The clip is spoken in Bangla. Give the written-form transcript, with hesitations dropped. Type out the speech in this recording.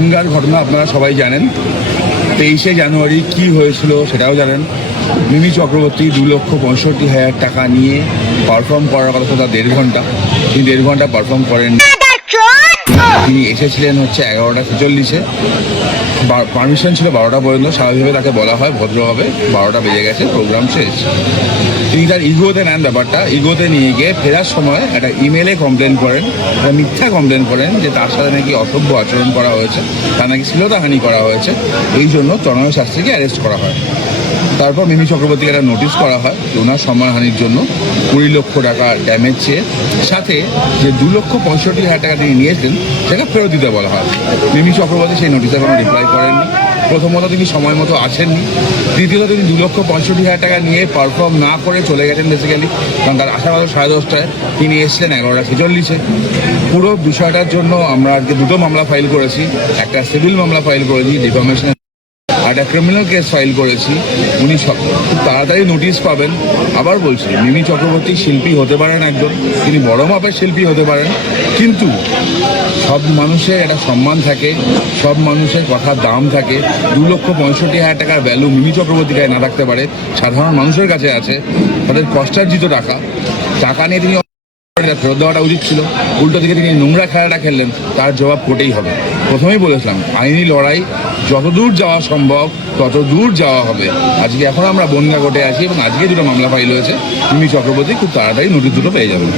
বনগাঁর ঘটনা আপনারা সবাই জানেন। 23শে জানুয়ারি কি হয়েছিল সেটাও জানেন। মিমি চক্রবর্তী 2,65,000 টাকা নিয়ে পারফর্ম করার কথা তা 1.5 ঘন্টা, তিনি 1.5 ঘন্টা পারফর্ম করেন। তিনি এসেছিলেন হচ্ছে 11:46-এ, পারমিশন ছিল 12টা পর্যন্ত। স্বাভাবিকভাবে তাকে বলা হয় ভদ্রভাবে 12টা বেজে গেছে, প্রোগ্রাম শেষ। তিনি তার ইগোতে নেন ব্যাপারটা, ইগোতে নিয়ে গিয়ে ফেরার সময় একটা ইমেলে কমপ্লেন করেন, একটা মিথ্যা কমপ্লেন করেন যে তার সাথে নাকি অসভ্য আচরণ করা হয়েছে, তার নাকি শ্লীলতাহানি করা হয়েছে। এই জন্য তনয় শাস্ত্রীকে অ্যারেস্ট করা হয়। তারপর মিমি চক্রবর্তীকে একটা নোটিশ করা হয় ওনার সম্মানহানির জন্য 20 লক্ষ টাকা ড্যামেজ চেয়ে, সাথে যে 2,65,000 টাকা তিনি নিয়েছেন সেটা ফেরত দিতে বলা হয়। মিমি চক্রবর্তী সেই নোটিশে কোনো রিপ্লাই করেননি। প্রথমত তিনি সময় মতো আসেননি, দ্বিতীয়ত তিনি 2,65,000 টাকা নিয়ে পারফর্ম না করে চলে গেছেন বেসিক্যালি, কারণ তার আশা কথা 10:30টায়, তিনি এসেছিলেন 11:46-এ। পুরো বিষয়টার জন্য আমরা আজকে 2টো মামলা ফাইল করেছি, একটা সিভিল মামলা ফাইল করেছি, ডিফামেশন, একটা ক্রিমিনাল কেস ফাইল করেছি। উনি খুব তাড়াতাড়ি নোটিশ পাবেন। আবার বলছি, মিমি চক্রবর্তী শিল্পী হতে পারেন একজন, তিনি বড় মাপের শিল্পী হতে পারেন, কিন্তু সব মানুষের একটা সম্মান থাকে, সব মানুষের কথার দাম থাকে। 2,65,000 টাকার ভ্যালু মিমি চক্রবর্তীর কাছে না থাকতে পারে, সাধারণ মানুষের কাছে আছে, তাদের কষ্টার্জিত টাকা নিয়ে তিনি ফেরত দেওয়াটা উচিত ছিল। উল্টো দিকে তিনি নোংরা খেলাটা খেললেন, তার জবাব কোর্টেই হবে। প্রথমেই বলেছিলাম, আইনি লড়াই যতদূর যাওয়া সম্ভব তত দূর যাওয়া হবে। আজকে এখন আমরা বনগাঁ কোর্টে আছি এবং আজকে 2টো মামলা ফাইল হয়েছে। মিমি চক্রবর্তী খুব তাড়াতাড়ি নোটিশ 2টো পেয়ে যাবেন।